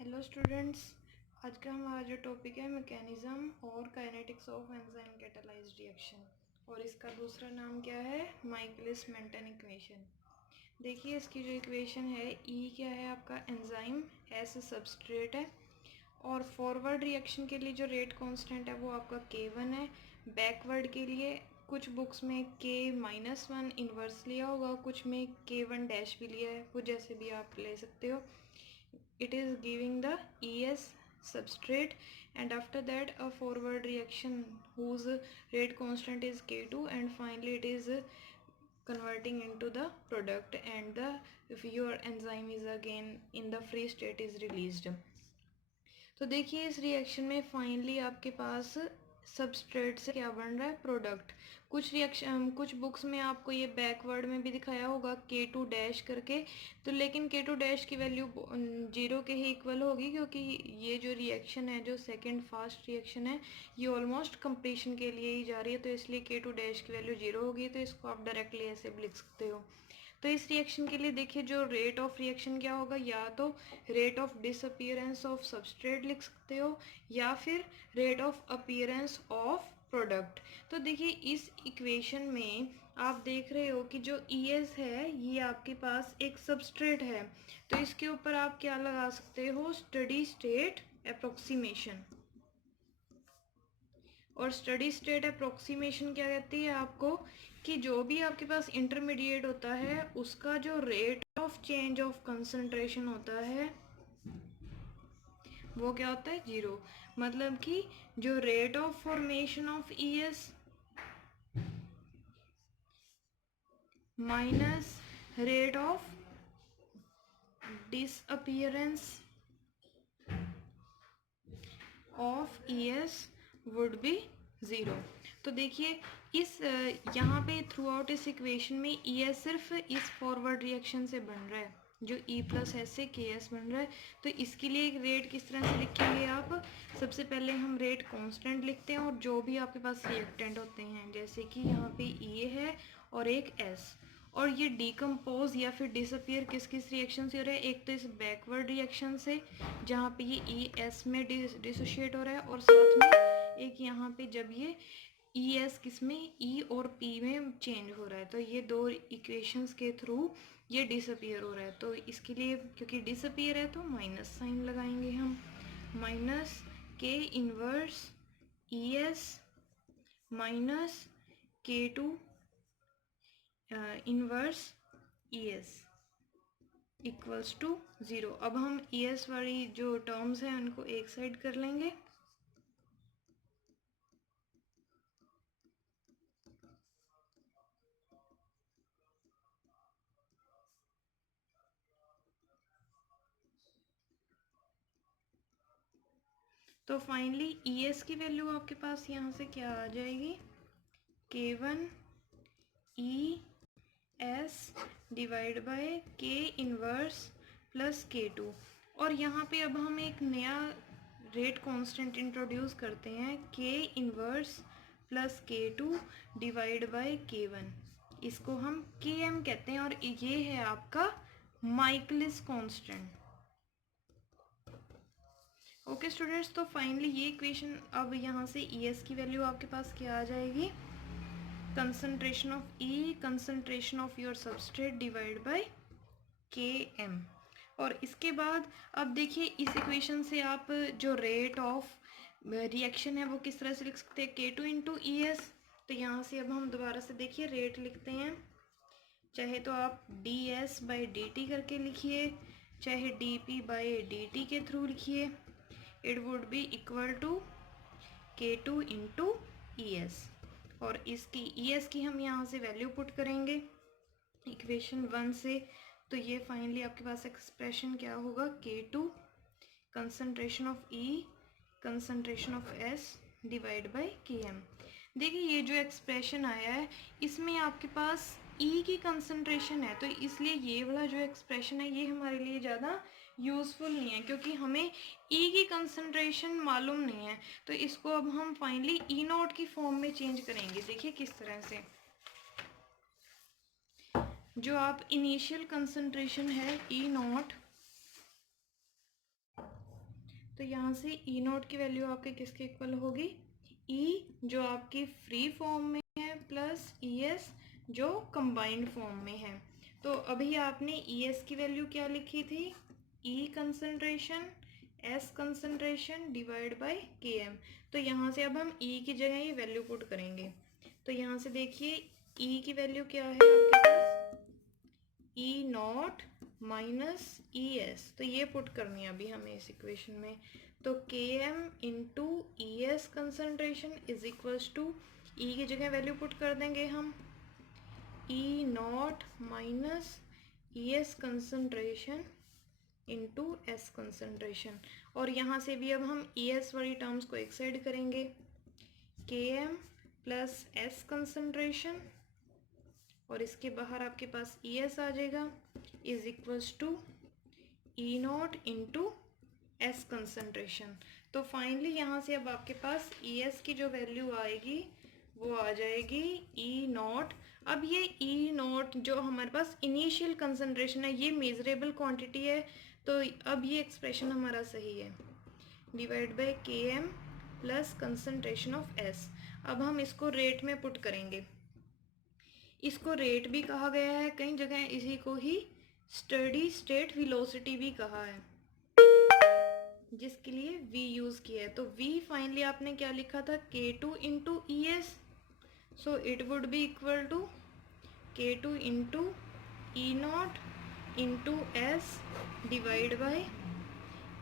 Hello students, आज का हमारा जो टॉपिक है मैकेनिज्म और kinetics of enzyme catalysed reaction, और इसका दूसरा नाम क्या है, माइकलिस मेंटन इक्वेशन। देखिए इसकी जो इक्वेशन है, ई क्या है आपका, एंजाइम, एस सबस्ट्रेट है, और फॉरवर्ड रिएक्शन के लिए जो रेट कांस्टेंट है वो आपका K1 है। बैकवर्ड के लिए कुछ बुक्स में K-1 इन्वर्स लिया होगा, कुछ में K1 डैश भी लिया है, वो जैसे भी आप ले सकते हो। It is giving the ES substrate, and after that a forward reaction whose rate constant is K2, and finally it is converting into the product, and the if your enzyme is again in the free state is released। तो देखिए इस reaction में finally आपके पास substrate से क्या बन रहा है, प्रोडक्ट। कुछ बुक्स में आपको ये बैकवर्ड में भी दिखाया होगा K2 डैश करके, तो लेकिन K2 डैश की वैल्यू 0 के ही इक्वल होगी, क्योंकि ये जो रिएक्शन है, जो सेकंड फास्ट रिएक्शन है, ये ऑलमोस्ट कंप्लीशन के लिए ही जा रही है, तो इसलिए K2 डैश की वैल्यू 0 होगी। तो इसको आप डायरेक्टली ऐसे भी लिख सकते हो। तो इस रिएक्शन के लिए देखिए जो रेट ऑफ रिएक्शन क्या होगा, या तो rate of disappearance of substrate लिख सकते हो, या फिर rate of appearance of product. तो देखिए इस इक्वेशन में आप देख रहे हो कि जो ES है ये आपके पास एक सबस्ट्रेट है, तो इसके ऊपर आप क्या लगा सकते हो, स्टडी स्टेट अप्रोक्सीमेशन। और स्टडी स्टेट अप्रोक्सीमेशन क्या कहती है आपको, कि जो भी आपके पास इंटरमीडिएट होता है उसका जो rate of change of concentration होता है वो क्या होता है, 0। मतलब कि जो rate of formation of ES minus rate of disappearance of ES would be 0। तो देखिए इस यहाँ पे थ्रू आउट इस इक्वेशन में ES सिर्फ इस फॉरवर्ड रिएक्शन से बन रहा है, जो E+S से KS बन रहा है। तो इसके लिए एक रेट किस तरह से लिखेंगे आप, सबसे पहले हम रेट कांस्टेंट लिखते हैं, और जो भी आपके पास रिएक्टेंट होते हैं, जैसे कि यहाँ पे E है और एक S, और ये डिकम्पोज या फिर डिसअपियर किस किस रिएक्शन से हो रहा है, एक तो इस बैकवर्ड रिएक्शन से जहाँ पे ये ES में डिसोशिएट हो रहा है, और साथ में एक यहाँ पे जब ये ES किस में, E और P में चेंज हो रहा है, तो ये दो इक्वेशंस के थ्रू ये डिसअपियर हो रहा है। तो इसके लिए क्योंकि डिसअपियर है तो माइनस साइन लगाएंगे हम, minus K inverse ES minus K2 inverse ES equals to 0। अब हम ES वाली जो टर्म्स हैं उनको एक साइड कर लेंगे, तो फाइनली ES की वैल्यू आपके पास यहाँ से क्या आ जाएगी, K1 ES divide by K inverse plus K2। और यहाँ पे अब हम एक नया रेट कांस्टेंट इंट्रोड्यूस करते हैं, K inverse plus K2 divide by K1। इसको हम Km कहते हैं, और ये है आपका माइकलिस कांस्टेंट। ओके स्टूडेंट्स, तो फाइनली ये इक्वेशन, अब यहाँ से ES की वैल्यू आपके पास क्या आ जाएगी, concentration of E, concentration of your substrate divide by Km। और इसके बाद अब देखिए इस इक्वेशन से आप जो रेट ऑफ रिएक्शन है वो किस तरह से लिख सकते हैं, K2 इंटू ES। तो यहाँ से अब हम दोबारा से देखिए रेट लिखते हैं, चाहे तो आप DS बाई dt करके लिखिए, चाहे dP बाई dt के थ्रू लिखिए, it would be equal to K2 into ES। और इसकी ES की हम यहाँ से वैल्यू पुट करेंगे इक्वेशन 1 से, तो ये फाइनली आपके पास एक्सप्रेशन क्या होगा, K2 concentration of E concentration of S divide by Km। देखिए ये जो एक्सप्रेशन आया है इसमें आपके पास E की कंसंट्रेशन है, तो इसलिए ये वाला जो एक्सप्रेशन है ये हमारे लिए ज़्यादा यूज़फुल नहीं है, क्योंकि हमें E की कंसंट्रेशन मालूम नहीं है। तो इसको अब हम फाइनली E0 की फॉर्म में चेंज करेंगे। देखिए किस तरह से, जो आप इनिशियल कंसंट्रेशन है E0 तो यहाँ से ई नॉट की वैल्यू आपके किसके इक्वल होगी, ई जो आपकी फ्री फॉर्म में है प्लस ई एस जो कंबाइंड फॉर्म में है। तो अभी आपने ई एस की वैल्यू क्या लिखी थी, E concentration S concentration divide by K M. तो यहाँ से अब हम ई की जगह ये वैल्यू पुट करेंगे। तो यहाँ से देखिए ई की वैल्यू क्या है आपके पास, ई नॉट माइनस ई एस, तो ये पुट करनी है अभी हमें इस इक्वेशन में। तो K M into E S concentration is equals to, E की जगह वैल्यू पुट कर देंगे हम E naught minus E S concentration into S concentration, और यहाँ से भी अब हम ई एस वाली टर्म्स को एक साइड करेंगे, के एम प्लस एस कंसनट्रेशन और इसके बाहर आपके पास ई एस आ जाएगा is equals to E not into S concentration. तो फाइनली यहाँ से अब आपके पास ई एस की जो वैल्यू आएगी वो आ जाएगी ई नॉट। अब ये ई नॉट जो हमारे पास इनिशियल कंसनट्रेशन है, ये मेजरेबल क्वांटिटी है, तो अब ये एक्सप्रेशन हमारा सही है, divide by K M plus concentration of S. अब हम इसको रेट में पुट करेंगे, इसको रेट भी कहा गया है कई जगह, इसी को ही स्टडी स्टेट वेलोसिटी भी कहा है, जिसके लिए v यूज़ किया है। तो v फाइनली आपने क्या लिखा था, k2 into E S, so it would be equal to k2 into E not into S divide by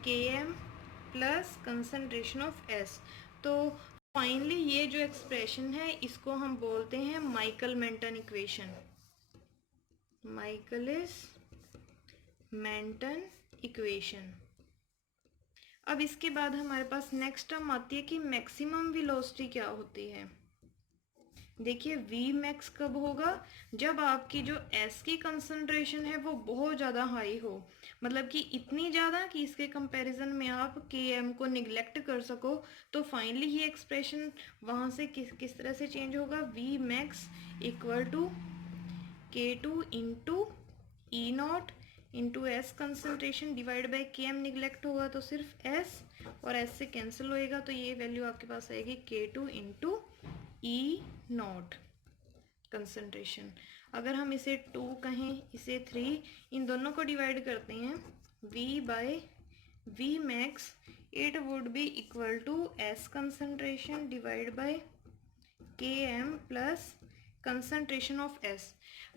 K M plus concentration of S. तो फाइनली ये जो एक्सप्रेशन है इसको हम बोलते हैं Michael Menten equation, Michaelis Menten equation. अब इसके बाद हमारे पास नेक्स्ट टर्म आती है कि मैक्सिमम वेलोसिटी क्या होती है। देखिए v मैक्स कब होगा, जब आपकी जो s की कंसंट्रेशन है वो बहुत ज़्यादा हाई हो, मतलब कि इतनी ज़्यादा कि इसके कंपैरिजन में आप km को निगलेक्ट कर सको। तो फाइनली ये एक्सप्रेशन वहाँ से किस तरह से चेंज होगा, v max equal to k2 into E not into S concentration divide by K M, neglect होगा तो सिर्फ एस और एस से कैंसिल होएगा, तो ये वैल्यू आपके पास आएगी k2 into E not concentration. अगर हम इसे 2 कहें, इसे 3, इन दोनों को डिवाइड करते हैं v by v max, it would be equal to S concentration divide by K M plus concentration of S.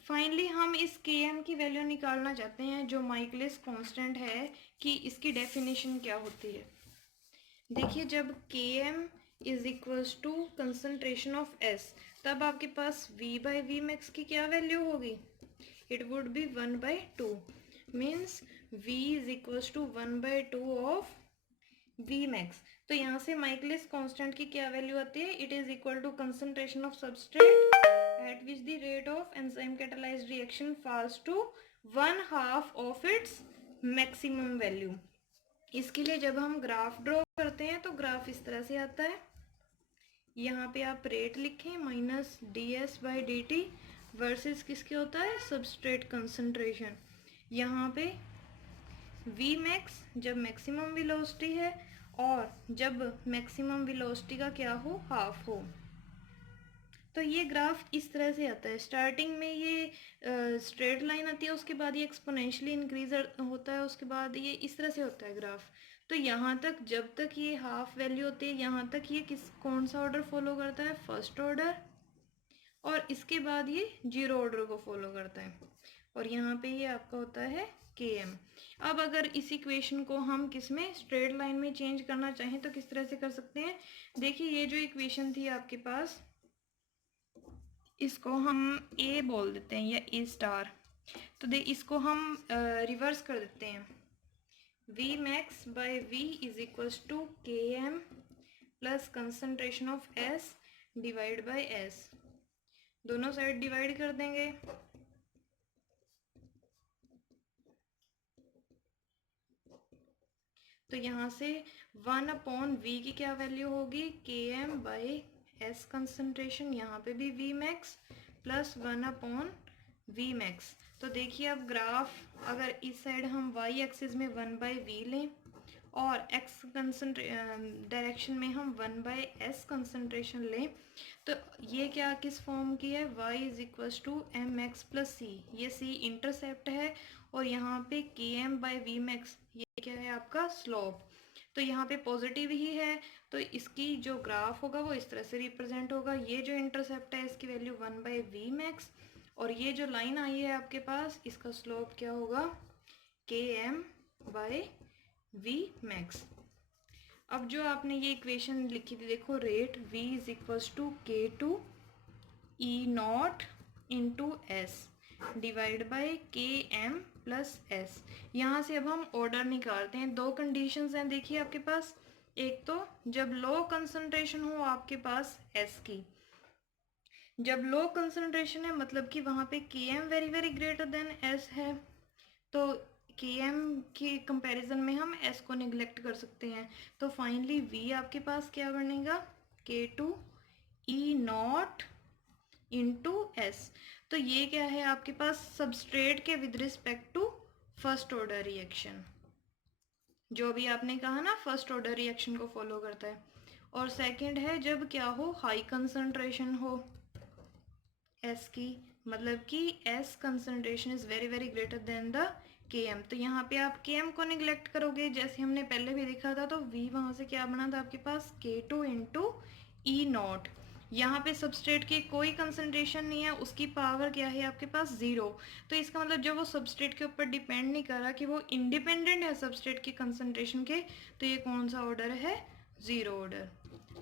Finally हम इस के एम की वैल्यू निकालना चाहते हैं जो माइकलिस कांस्टेंट है, कि इसकी डेफिनेशन क्या होती है। देखिए जब K M is equals to concentration of S, तब आपके पास v बाई वी मैक्स की क्या वैल्यू होगी, it would be 1/2, means v is equals to 1/2 of v max. तो यहाँ से माइकलिस कांस्टेंट की क्या वैल्यू आती है, it is equal to concentration of substrate at which the rate of enzyme catalysed reaction falls to 1/2 of its maximum value. इसके लिए जब हम ग्राफ ड्रॉ करते हैं तो ग्राफ इस तरह से आता है, यहाँ पे आप रेट लिखें minus D S by D T versus किसके होता है, सबस्ट्रेट कंसंट्रेशन। यहाँ पे वी मैक्स जब मैक्सिमम वेलोसिटी है और जब मैक्सिमम वेलोसिटी का क्या हो, हाफ हो। तो ये ग्राफ इस तरह से आता है, स्टार्टिंग में ये स्ट्रेट लाइन आती है, उसके बाद ये एक्सपोनेंशियली इंक्रीज होता है, उसके बाद ये इस तरह से होता है ग्राफ। तो यहाँ तक जब तक ये हाफ वैल्यू होती है, यहाँ तक ये कौन सा ऑर्डर फॉलो करता है, फर्स्ट ऑर्डर, और इसके बाद ये जीरो ऑर्डर को फॉलो करता है, और यहाँ पे ये आपका होता है के एम। अब अगर इस इक्वेशन को हम किस में, स्ट्रेट लाइन में चेंज करना चाहें तो किस तरह से कर सकते हैं। देखिए ये जो इक्वेशन थी आपके पास, इसको हम ए बोल देते हैं या ए स्टार, तो इसको हम रिवर्स कर देते हैं, v max by v is equals to K M plus concentration of s divide by s, दोनों साइड डिवाइड कर देंगे। तो यहाँ से 1/v की क्या वैल्यू होगी, के एम बाई एस कंसनट्रेशन, यहाँ पे भी v max plus 1/v max. तो देखिए अब ग्राफ, अगर इस साइड हम y एक्सिस में 1/v लें और x डायरेक्शन में हम 1/s कंसनट्रेशन लें तो ये क्या किस फॉर्म की है, y = mx + c, ये c इंटरसेप्ट है और यहाँ पे km/vmax ये क्या है आपका स्लोप। तो यहाँ पे पॉजिटिव ही है तो इसकी जो ग्राफ होगा वो इस तरह से रिप्रेजेंट होगा। ये जो इंटरसेप्ट है इसकी वैल्यू 1/vmax और ये जो लाइन आई है आपके पास इसका स्लोप क्या होगा, km/vmax। अब जो आपने ये इक्वेशन लिखी थी देखो, rate v = k2E0 × s divide by km + s। यहाँ से अब हम ऑर्डर निकालते हैं। दो कंडीशंस हैं देखिए आपके पास, एक तो जब लो कंसंट्रेशन हो आपके पास s की, जब लो कंसंट्रेशन है मतलब कि वहाँ पे km very very greater than s है, तो km के कंपैरिजन में हम s को निगलेक्ट कर सकते हैं। तो फाइनली v आपके पास क्या बनेगा, k2E0 × s। तो ये क्या है आपके पास, सबस्ट्रेट के with respect to first order reaction, जो भी आपने कहा ना फर्स्ट ऑर्डर रिएक्शन को फॉलो करता है। और सेकंड है जब क्या हो, हाई कंसंट्रेशन हो s की, मतलब कि s concentration is very very greater than the km। तो यहाँ पे आप km को निगलेक्ट करोगे जैसे हमने पहले भी देखा था, तो v वहाँ से क्या बना था आपके पास, k2 × E0। यहाँ पे सबस्ट्रेट की कोई कंसंट्रेशन नहीं है, उसकी पावर क्या है आपके पास 0। तो इसका मतलब जब वो सबस्ट्रेट के ऊपर डिपेंड नहीं कर रहा कि वो इंडिपेंडेंट है सबस्ट्रेट की कंसंट्रेशन के, तो ये कौन सा ऑर्डर है, 0 ऑर्डर।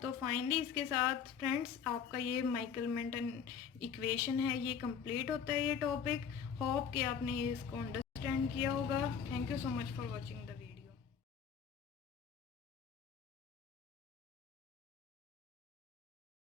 तो फाइनली इसके साथ फ्रेंड्स आपका ये माइकल मेंटन इक्वेशन है ये कंप्लीट होता है ये टॉपिक। होप कि आपने इसको अंडरस्टैंड किया होगा। Thank you so much for watching the